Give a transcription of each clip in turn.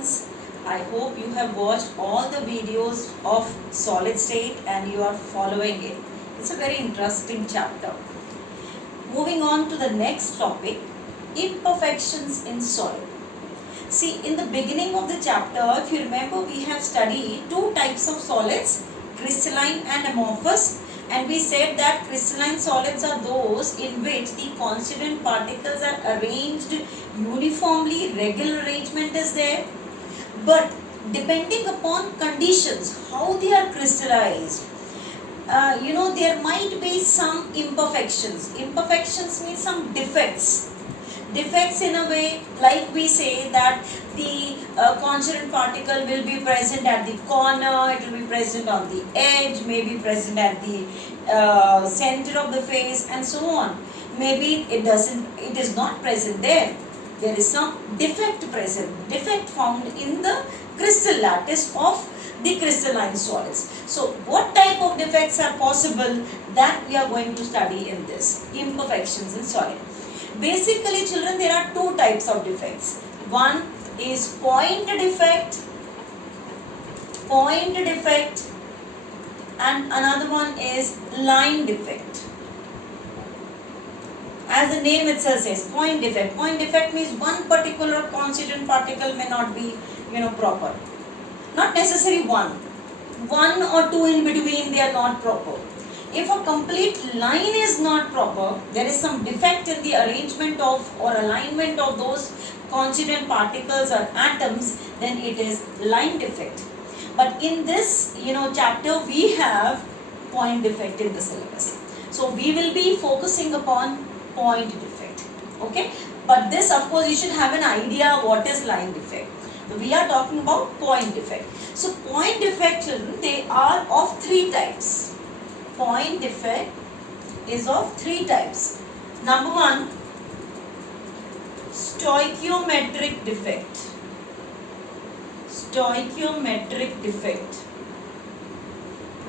students. I hope you have watched all the videos of solid state and you are following it. It's a very interesting chapter. Moving on to the next topic, imperfections in solid. See, in the beginning of the chapter, if you remember, we have studied two types of solids, crystalline and amorphous. And we said that crystalline solids are those in which the constituent particles are arranged uniformly, regular arrangement is there. But depending upon conditions, how they are crystallized, there might be some imperfections. Imperfections means some defects. Defects in a way, like we say that the constituent particle will be present at the corner, it will be present on the edge, maybe present at the center of the face and so on. Maybe it is not present there. There is some defect present, defect found in the crystal lattice of the crystalline solids. So what type of defects are possible, that we are going to study in this, imperfections in solid. Basically children, there are two types of defects. One is point defect and another one is line defect. As the name itself says, point defect. Point defect means one particular constituent particle may not be, proper. Not necessarily one or two in between, they are not proper. If a complete line is not proper, there is some defect in the arrangement of or alignment of those constituent particles or atoms, then it is line defect. But in this, chapter, we have point defect in the syllabus. So we will be focusing upon point defect. Okay? But this, of course, you should have an idea what is line defect. So we are talking about point defect. So point defect, children, they are of three types. Point defect is of three types. Number one, stoichiometric defect. Stoichiometric defect.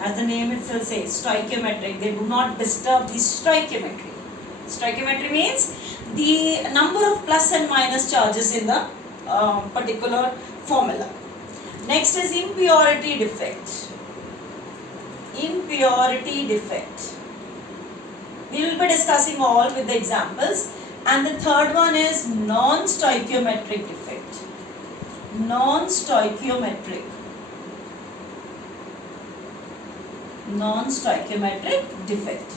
As the name itself says, stoichiometric. They do not disturb the stoichiometry. Stoichiometry means the number of plus and minus charges in the particular formula. Next is impurity defect. Impurity defect. We will be discussing all with the examples. And the third one is non-stoichiometric defect. Non-stoichiometric defect.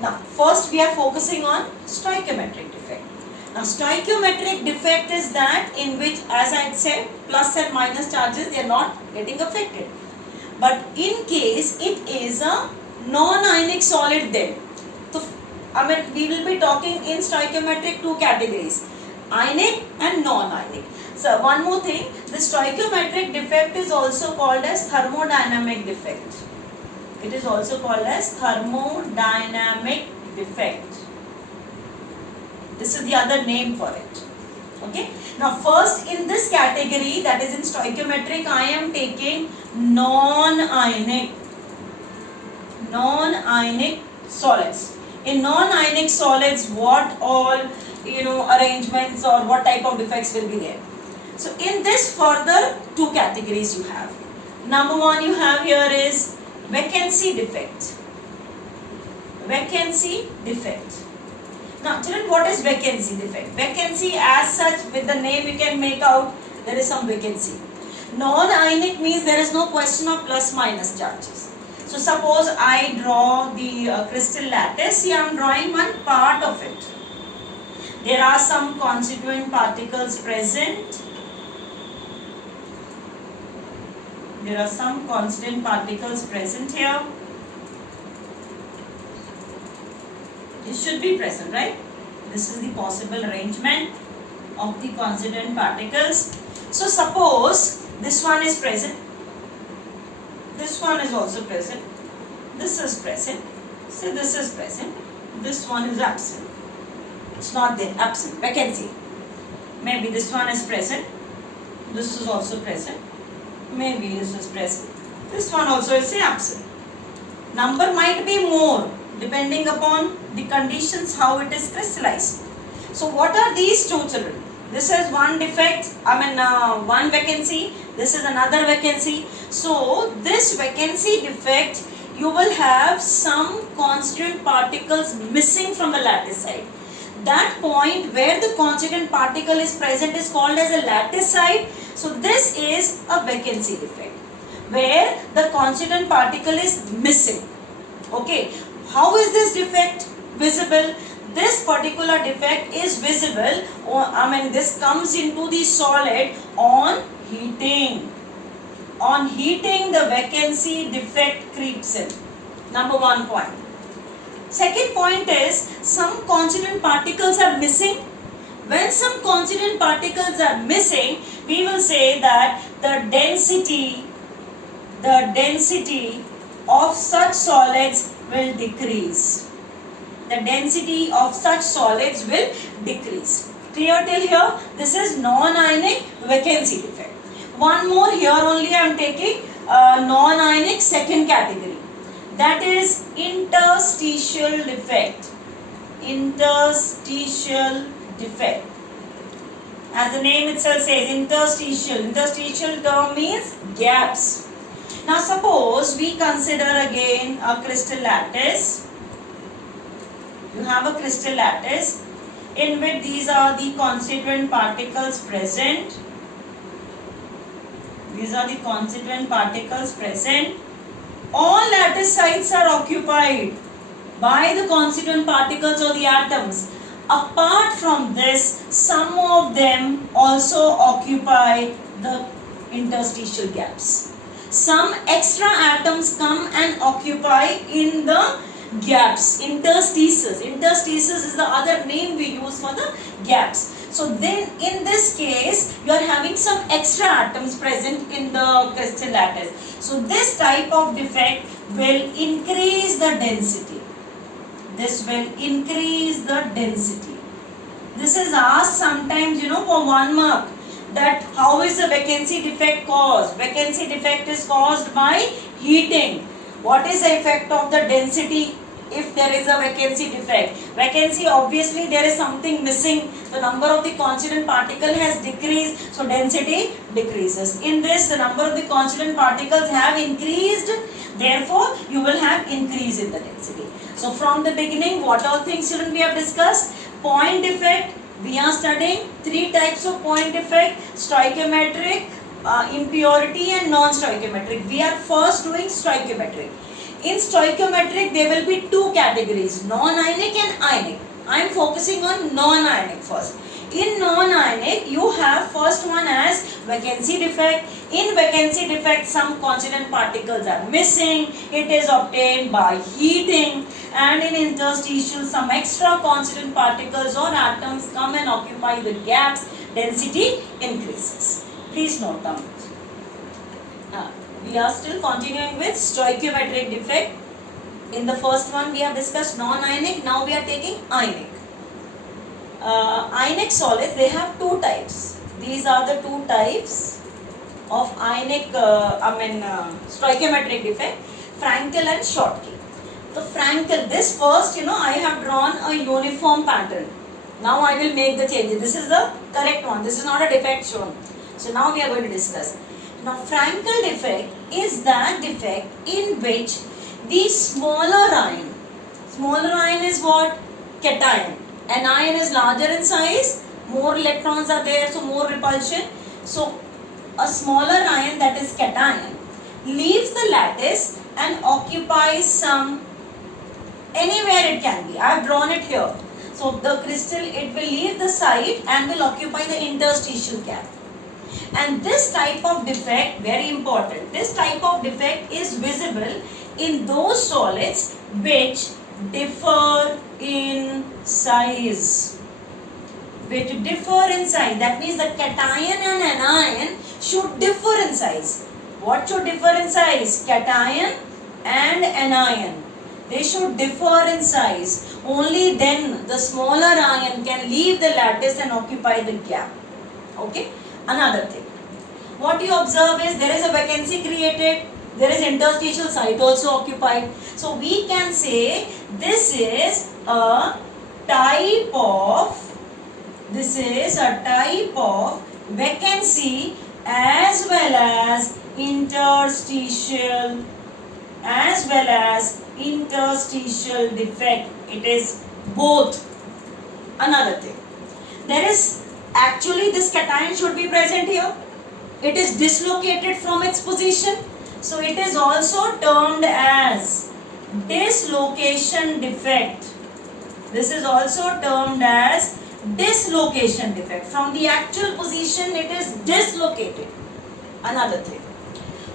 Now, first we are focusing on stoichiometric defect. Now, stoichiometric defect is that in which, as I said, plus and minus charges, they are not getting affected. But in case it is a non-ionic solid, then, so, we will be talking in stoichiometric two categories, ionic and non-ionic. So one more thing, the stoichiometric defect is also called as thermodynamic defect. It is also called as thermodynamic defect. This is the other name for it. Okay. Now first in this category, that is in stoichiometric, I am taking non-ionic solids. In non-ionic solids, what all arrangements or what type of defects will be there? So in this further two categories you have. Number one you have here is vacancy defect. Vacancy defect. Now children, what is vacancy defect? Vacancy as such, with the name you can make out there is some vacancy. Non-ionic means there is no question of plus minus charges. So suppose I draw the crystal lattice. See, I am drawing one part of it. There are some constituent particles present. There are some constituent particles present here. This should be present, right? This is the possible arrangement of the constituent particles. So suppose this one is present. This one is also present. This is present. So this is present. This one is absent. It's not there. Absent. Vacancy. Maybe this one is present. This is also present. Maybe this is present. This one also is absent. Number might be more depending upon the conditions how it is crystallized. So what are these two children? This is one defect, one vacancy, this is another vacancy. So this vacancy defect, you will have some constituent particles missing from the lattice site. That point where the constituent particle is present is called as a lattice site. So this is a vacancy defect where the constituent particle is missing. Okay, how is this defect visible? This particular defect is visible, this comes into the solid on heating. On heating, the vacancy defect creeps in. Number one point. Second point is, some constituent particles are missing. When some constituent particles are missing, we will say that the density of such solids will decrease. The density of such solids will decrease. Clear till here? This is non-ionic vacancy defect. One more, here only I am taking non-ionic second category. That is interstitial defect. Interstitial defect. As the name itself says, interstitial. Interstitial term means gaps. Now suppose we consider again a crystal lattice. You have a crystal lattice in which these are the constituent particles present. These are the constituent particles present. All lattice sites are occupied by the constituent particles or the atoms. Apart from this, some of them also occupy the interstitial gaps. Some extra atoms come and occupy in the gaps, interstices. Interstices is the other name we use for the gaps. So then in this case, you are having some extra atoms present in the crystal lattice. So this type of defect will increase the density. This will increase the density. This is asked sometimes, for 1 mark, that how is the vacancy defect caused? Vacancy defect is caused by heating. What is the effect of the density if there is a vacancy defect? Vacancy, obviously there is something missing. The number of the constituent particle has decreased, so density decreases. In this, the number of the constituent particles have increased, therefore you will have increase in the density. So from the beginning, what all things children we have discussed? Point defect, we are studying 3 types of point defect: stoichiometric, impurity and non-stoichiometric. We are first doing stoichiometric. In stoichiometric, there will be 2 categories, non-ionic and ionic. I am focusing on non-ionic first. In non-ionic, you have first one as vacancy defect. In vacancy defect, some constituent particles are missing. It is obtained by heating. And in interstitial, some extra constituent particles or atoms come and occupy the gaps. Density increases. Please note down. We are still continuing with stoichiometric defect. In the first one we have discussed non-ionic. Now we are taking ionic. Ionic solids, they have 2 types. These are the 2 types of ionic, stoichiometric defect: Frankel and Schottky. The Frankel, this first, I have drawn a uniform pattern. Now I will make the changes. This is the correct one. This is not a defect shown. So now we are going to discuss. Now Frankel defect is that defect in which the smaller ion is what? Cation. Anion is larger in size, more electrons are there, so more repulsion. So a smaller ion, that is cation, leaves the lattice and occupies some, anywhere it can be. I have drawn it here. So the crystal, it will leave the site and will occupy the interstitial gap. And this type of defect, very important, this type of defect is visible in those solids which differ in size. Which differ in size. That means the cation and anion should differ in size. What should differ in size? Cation and anion. They should differ in size. Only then the smaller ion can leave the lattice and occupy the gap. Okay. Another thing. What you observe is there is a vacancy created. There is interstitial site also occupied. So we can say this is a type of This is a type of vacancy as well as interstitial defect. It is both. Another thing, there is actually this cation should be present here. It is dislocated from its position, so it is also termed as dislocation defect. This is also termed as dislocation defect. From the actual position it is dislocated. Another thing,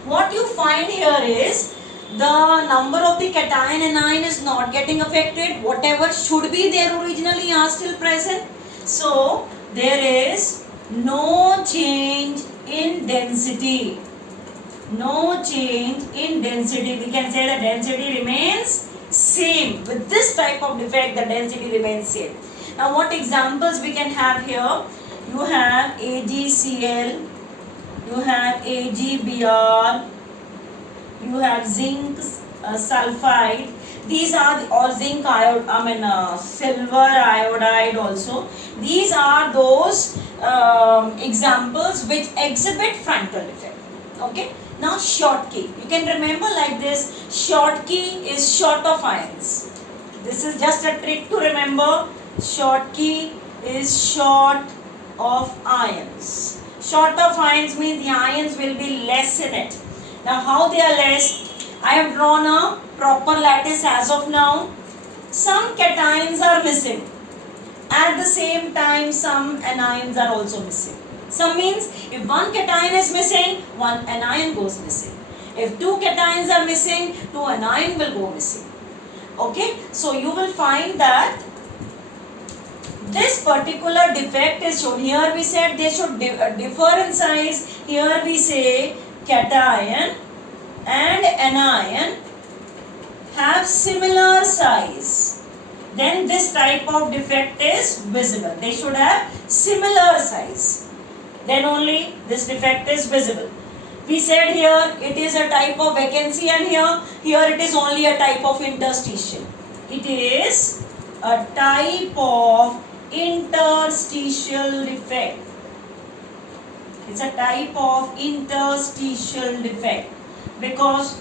what you find here is the number of the cation anion is not getting affected. Whatever should be there originally are still present. So there is no change in density. No change in density. We can say the density remains same. With this type of defect, the density remains same. Now what examples we can have here? You have AgCl, you have AgBr, you have zinc sulfide. These are all zinc iodide, silver iodide also. These are those examples which exhibit Frankel defect. Okay. Now Schottky. You can remember like this. Schottky is short of ions. This is just a trick to remember. Schottky is short of ions. Short of ions means the ions will be less in it. Now how they are less? I have drawn a proper lattice as of now. Some cations are missing. At the same time some anions are also missing. Some means if one cation is missing, one anion goes missing. If two cations are missing, two anion will go missing. Okay, so you will find that this particular defect is shown. Here we said they should differ in size. Here we say cation and anion have similar size. Then this type of defect is visible. They should have similar size. Then only this defect is visible. We said here it is a type of vacancy, and here it is only a type of interstitial. It is a type of interstitial defect. It's a type of interstitial defect because,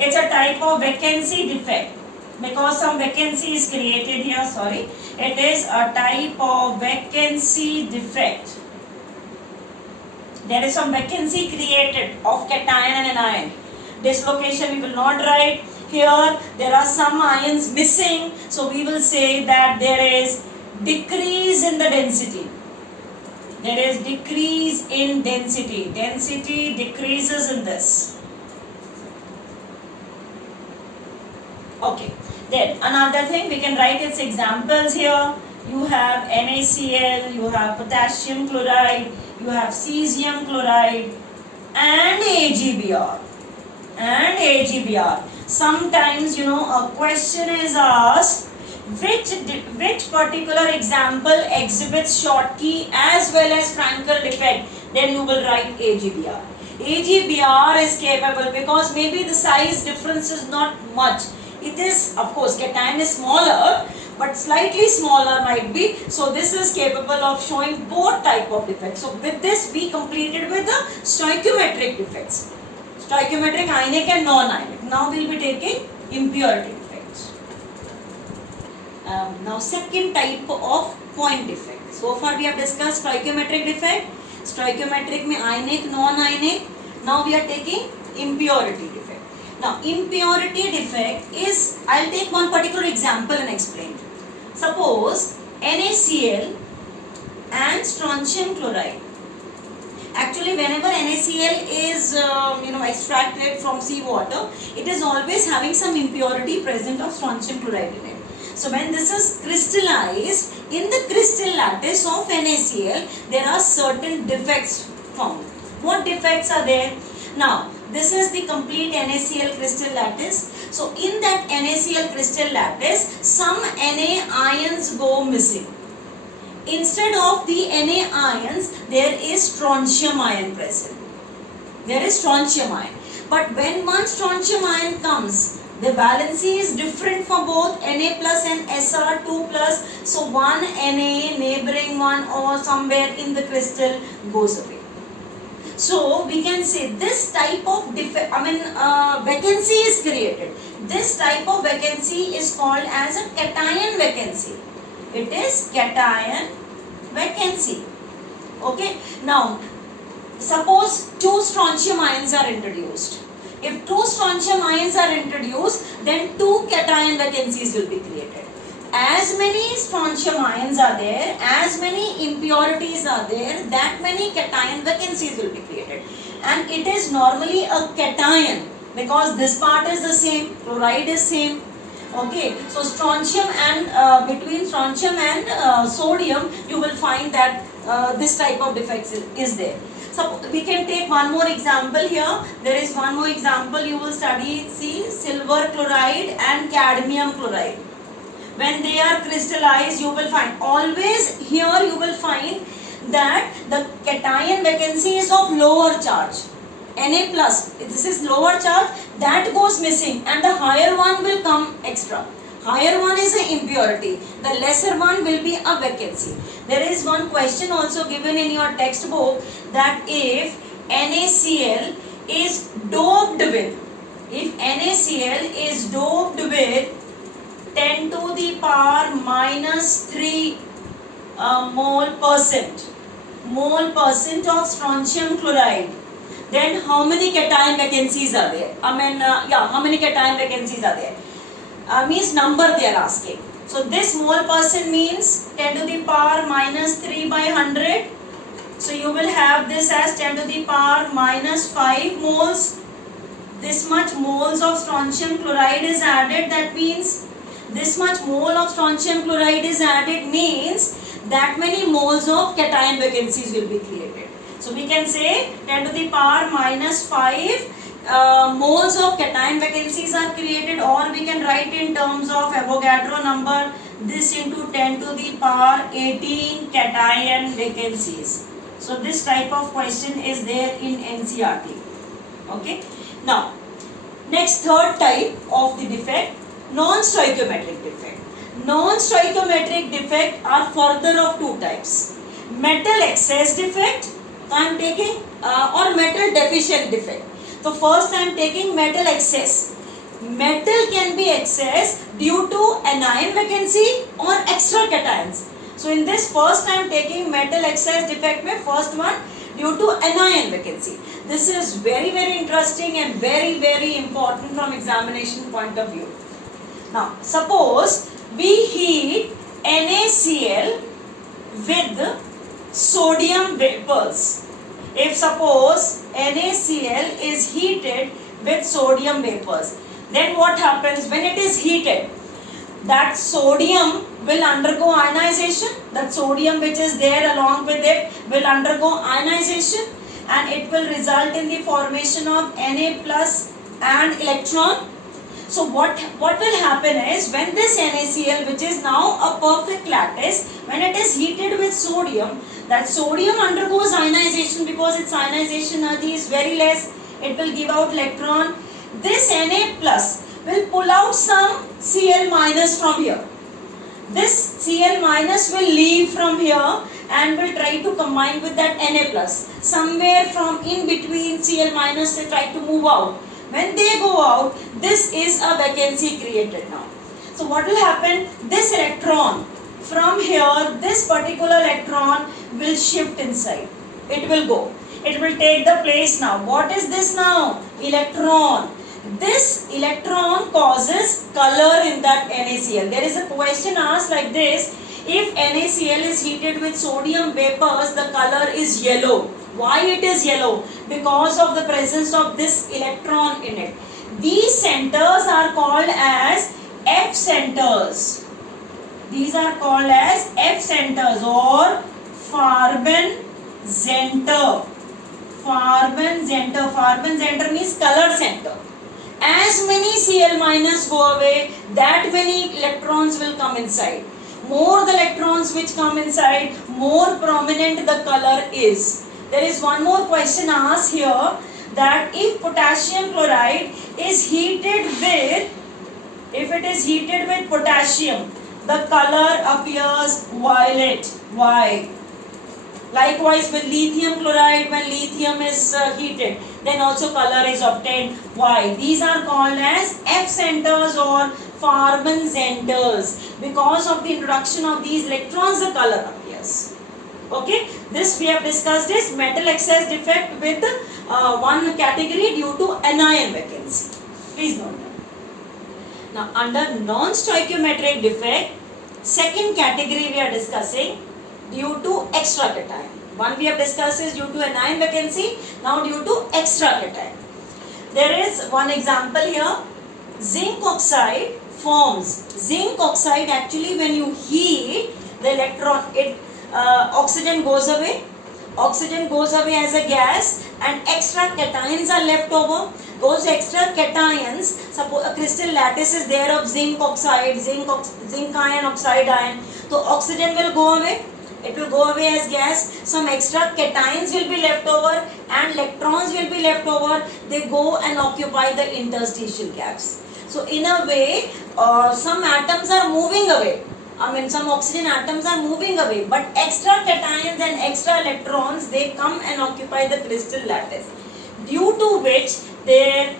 it's a type of vacancy defect because some vacancy is created here, It is a type of vacancy defect. There is some vacancy created of cation and anion. Dislocation we will not write. Here there are some ions missing, so we will say that there is decrease in the density. There is decrease in density. Density decreases in this. Okay. Then another thing, we can write its examples here. You have NaCl, you have potassium chloride, you have cesium chloride and AgBr. Sometimes a question is asked, which particular example exhibits Schottky as well as Frankel defect. Then you will write AgBr. AgBr is capable because maybe the size difference is not much. It is, of course, cation is smaller, but slightly smaller might be. So this is capable of showing both type of defects. So with this we completed with the stoichiometric defects. Stoichiometric, ionic and non-ionic. Now we will be taking impurity defects. Now second type of point defect. So far we have discussed stoichiometric defect. Stoichiometric mein ionic, non-ionic. Now we are taking impurity defect. Now impurity defect is, I will take one particular example and explain. Suppose NaCl and strontium chloride. Actually whenever NaCl is extracted from seawater, it is always having some impurity present of strontium chloride in it. So when this is crystallized, in the crystal lattice of NaCl, there are certain defects found. What defects are there? Now, this is the complete NaCl crystal lattice. So, in that NaCl crystal lattice, some Na ions go missing. Instead of the Na ions, there is strontium ion present. There is strontium ion. But when one strontium ion comes, The valency is different for both Na plus and Sr2 plus. So one Na neighboring one or somewhere in the crystal goes away. So we can say this type of vacancy is created. This type of vacancy is called as a cation vacancy. It is cation vacancy. Okay. Now, suppose two strontium ions are introduced. If two strontium ions are introduced, then two cation vacancies will be created. As many strontium ions are there, as many impurities are there, that many cation vacancies will be created. And it is normally a cation because this part is the same, chloride is same. Okay, so strontium and between strontium and sodium, you will find that this type of defects is there. So we can take one more example here. There is one more example you will study. See, silver chloride and cadmium chloride. When they are crystallized, you will find always here you will find that the cation vacancy is of lower charge. Na plus, this is lower charge, that goes missing and the higher one will come extra. Higher one is an impurity, the lesser one will be a vacancy. There is one question also given in your textbook that if NaCl is doped with, 10 to the power minus 3 mole percent of strontium chloride, then how many cation vacancies are there? How many cation vacancies are there? Means number they are asking. So this mole percent means 10 to the power minus 3 by 100. So you will have this as 10 to the power minus 5 moles. This much moles of strontium chloride is added. That means this much mole of strontium chloride is added means that many moles of cation vacancies will be created. So we can say 10 to the power minus 5 moles of cation vacancies are created, or we can write in terms of Avogadro number this into 10 to the power 18 cation vacancies. So this type of question is there in NCERT. Okay. Now, next third type of the defect, non-stoichiometric defect. Non-stoichiometric defect are further of two types. Metal excess defect I am taking or metal deficient defect. So first I am taking metal excess. Metal can be excess due to anion vacancy or extra cations. So in this first I am taking metal excess defect mein first one due to anion vacancy. This is very interesting and very important from examination point of view. Now suppose we heat NaCl with sodium vapors. If suppose NaCl is heated with sodium vapors, then what happens when it is heated? That sodium will undergo ionization. That sodium which is there along with it will undergo ionization, and it will result in the formation of Na plus and electron. So what will happen is when this NaCl, which is now a perfect lattice, when it is heated with sodium, that sodium undergoes ionization because its ionization energy is very less. It will give out electron. This Na plus will pull out some Cl minus from here. This Cl minus will leave from here and will try to combine with that Na plus. Somewhere from in between Cl minus they try to move out. When they go out, this is a vacancy created now. So what will happen? This electron from here, this particular electron will shift inside. It will go. It will take the place now. What is this now? Electron. This electron causes color in that NaCl. There is a question asked like this: if NaCl is heated with sodium vapors, the color is yellow. Why it is yellow? Because of the presence of this electron in it. These centers are called as F centers. These are called as F centers or Farben center. Farben center. Farben center means color center. As many Cl minus go away, that many electrons will come inside. More the electrons which come inside, more prominent the color is. There is one more question asked here, that if potassium chloride is heated with If it is heated with potassium, the color appears violet. Why? Likewise with lithium chloride, when lithium is heated, then also color is obtained. Why? These are called as F centers or Farman centers. Because of the introduction of these electrons, the color appears. Okay, this we have discussed is metal excess defect with one category due to anion vacancy. Please note that. Now under non-stoichiometric defect, second category we are discussing due to extra cation. One we have discussed is due to anion vacancy, now due to extra cation. There is one example here. Zinc oxide forms. Zinc oxide, actually when you heat the electron, oxygen goes away. Oxygen goes away as a gas and extra cations are left over. Those extra cations, suppose a crystal lattice is there of zinc oxide, zinc ion, oxide ion. So oxygen will go away. It will go away as gas. Some extra cations will be left over and electrons will be left over. They go and occupy the interstitial gaps. So in a way, some atoms are moving away. Some oxygen atoms are moving away, but extra cations and extra electrons, they come and occupy the crystal lattice, due to which there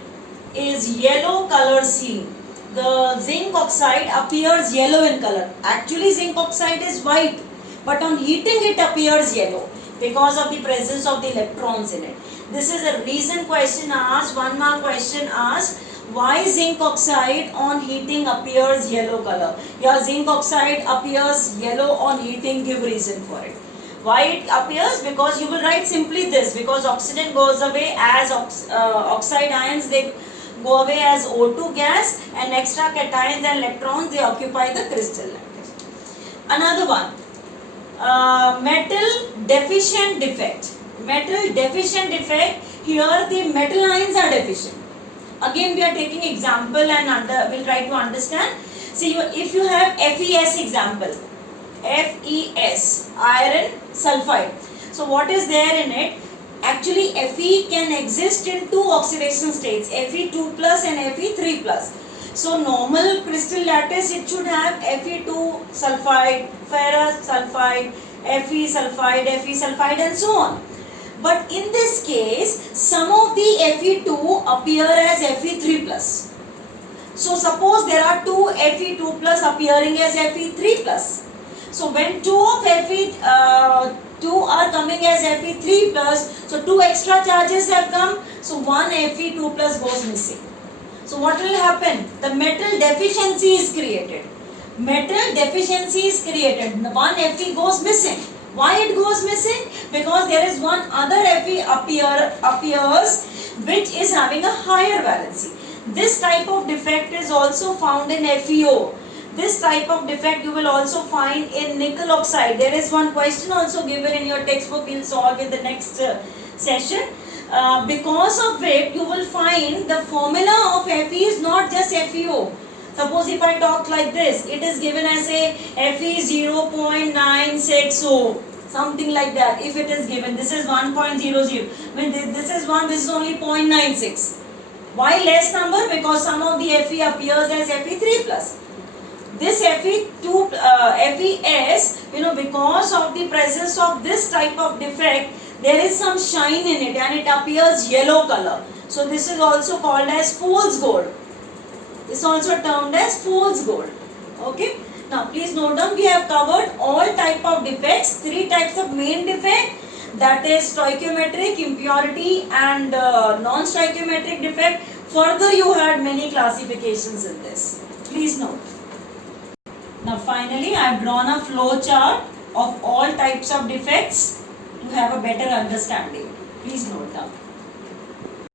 is yellow color seen. The zinc oxide appears yellow in color. Actually zinc oxide is white, but on heating it appears yellow because of the presence of the electrons in it. This is a recent question asked, 1 mark question asked, why zinc oxide on heating appears yellow color? Your zinc oxide appears yellow on heating, give reason for it. Why it appears? Because you will write simply this, because oxygen goes away as oxide ions, they go away as O2 gas, and extra cations and electrons, they occupy the crystal lattice. Another one, metal deficient defect. Metal deficient defect, here the metal ions are deficient. Again we are taking example and we'll try to understand. See, if you have FeS example, FeS, iron sulfide. So what is there in it? Actually Fe can exist in two oxidation states, Fe2 plus and Fe3 plus. So normal crystal lattice, it should have Fe2 sulfide, ferrous sulfide, Fe sulfide and so on. But in this case, some of the Fe2 appear as Fe3 plus. So suppose there are two Fe2 plus appearing as Fe3 plus. So when two of Fe2 are coming as Fe3 plus, so two extra charges have come, so one Fe2 plus goes missing. So what will happen? The metal deficiency is created. Metal deficiency is created. One Fe goes missing. Why it goes missing? Because there is one other Fe appears which is having a higher valency. This type of defect is also found in FeO. This type of defect you will also find in nickel oxide. There is one question also given in your textbook, we will solve in the next session. Because of it, you will find the formula of Fe is not just FeO. Suppose if I talk like this, it is given as a Fe 0.960, something like that. If it is given, this is 1.00. When this is 1, this is only 0.96. Why less number? Because some of the Fe appears as Fe3 plus. This Fe2, FeS, because of the presence of this type of defect, there is some shine in it and it appears yellow color. So this is also called as fool's gold. This is also termed as fool's gold. Okay. Now please note down, we have covered all type of defects, 3 types of main defect, that is stoichiometric, impurity and non-stoichiometric defect. Further you had many classifications in this. Please note. Now finally I have drawn a flow chart of all types of defects to have a better understanding. Please note down.